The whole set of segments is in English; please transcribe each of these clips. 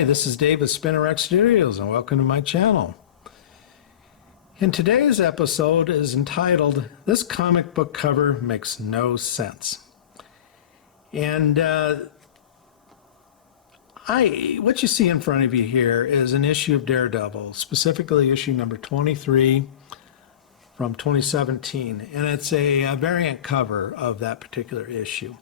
Hi, this is Dave with Spinnerack Studios, and welcome to my channel. In today's episode is entitled, This Comic Book Cover Makes No Sense. And what you see in front of you here is an issue of Daredevil, specifically issue number 23 from 2017. And it's a variant cover of that particular issue.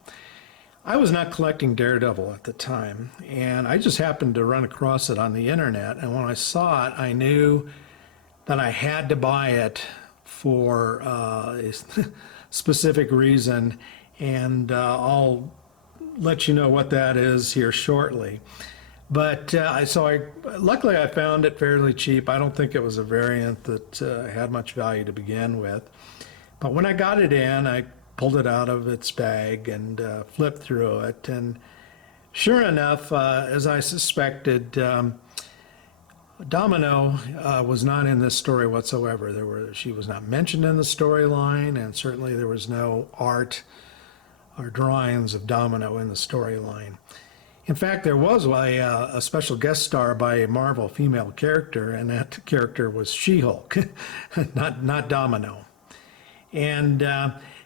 I was not collecting Daredevil at the time, and I just happened to run across it on the internet, and when I saw it, I knew that I had to buy it for a specific reason, and I'll let you know what that is here shortly. But luckily I found it fairly cheap. I don't think it was a variant that had much value to begin with. But when I got it in, I pulled it out of its bag and flipped through it, and sure enough, as I suspected, Domino was not in this story whatsoever. She was not mentioned in the storyline, and certainly there was no art or drawings of Domino in the storyline. In fact, there was a special guest star by a Marvel female character, and that character was She-Hulk, not Domino. And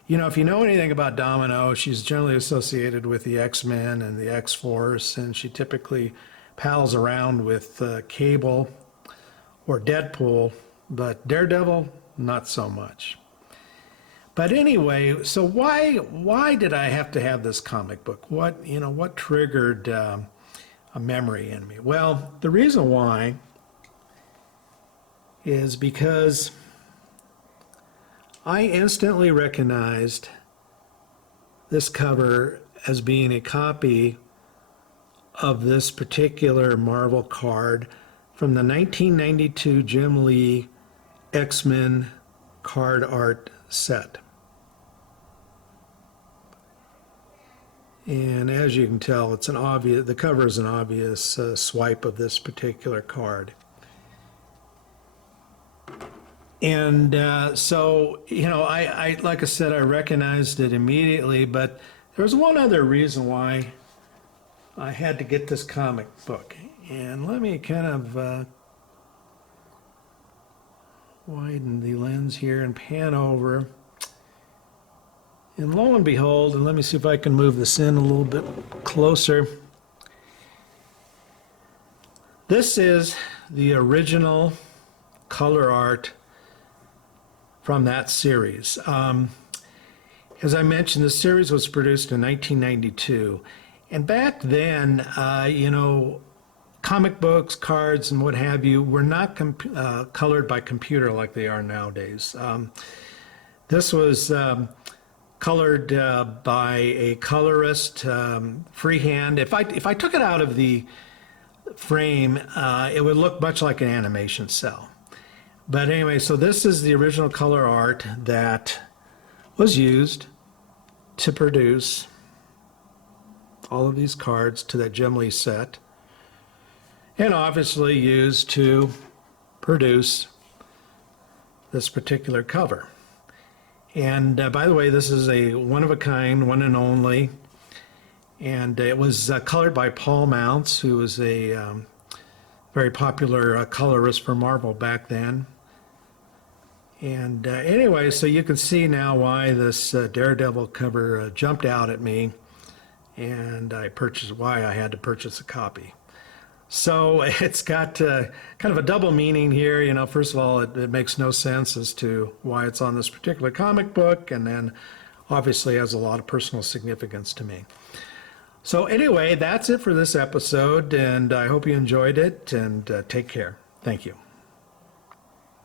you know, if you know anything about Domino, she's generally associated with the X-Men and the X-Force, and she typically pals around with Cable or Deadpool, but Daredevil, not so much. But anyway, so why did I have to have this comic book? What triggered a memory in me? Well, the reason why is because I instantly recognized this cover as being a copy of this particular Marvel card from the 1992 Jim Lee X-Men card art set. And as you can tell, the cover is an obvious swipe of this particular card. And so, you know, I like I said, I recognized it immediately, but there was one other reason why I had to get this comic book. And let me kind of widen the lens here and pan over. And lo and behold, and let me see if I can move this in a little bit closer. This is the original color art from that series. As I mentioned, the series was produced in 1992. And back then, you know, comic books, cards, and what have you were not colored by computer like they are nowadays. This was colored by a colorist, freehand. If I took it out of the frame, it would look much like an animation cell. But anyway, so this is the original color art that was used to produce all of these cards to that Jim Lee set, and obviously used to produce this particular cover. And by the way, this is a one-of-a-kind, one and only, and it was colored by Paul Mounts, who was a very popular colorist for Marvel back then. And anyway, so you can see now why this Daredevil cover jumped out at me, and why I had to purchase a copy. So it's got kind of a double meaning here. You know, first of all, it makes no sense as to why it's on this particular comic book, and then obviously has a lot of personal significance to me. So anyway, that's it for this episode, and I hope you enjoyed it, and take care. Thank you.